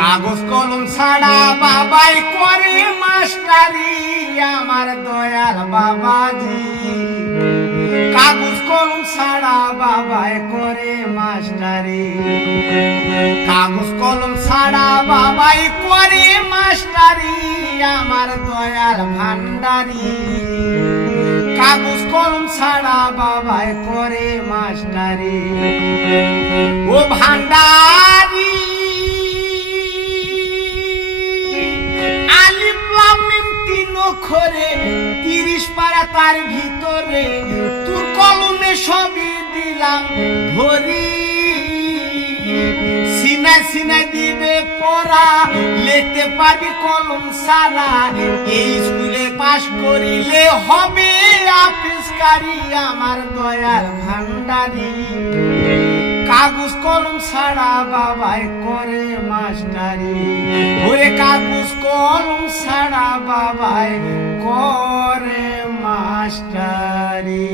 কাগজ কলম ছাড়া বাবাই করে মাস্টারি আমার দয়াল বাবাজি। কাগজ কলম ছাড়া বাবাই করে মাস্টারি, কাগজ কলম ছাড়া বাবাই করে মাস্টারি আমার দয়াল ভান্ডারি। কাগজ কলম ছাড়া বাবাই করে মাস্টারি। ও ভান্ডারি আলিফ লাম মিম তিন অক্ষরে 30 পারা তার ভিতরে তোর কলমে সবই দিলাম ধরি। সিনা সিনা দিবে পড়া লিখতে পারবি কলম সারা, এই স্কুলে পাশ করিলে হবে আফিসকারী আমার দয়াল ভান্ডারি। কাগজ কলম ছাড়া বাবাই করে মাস্টারি, ওরে কাগজ কলম ছাড়া বাবাই করে মাস্টারি।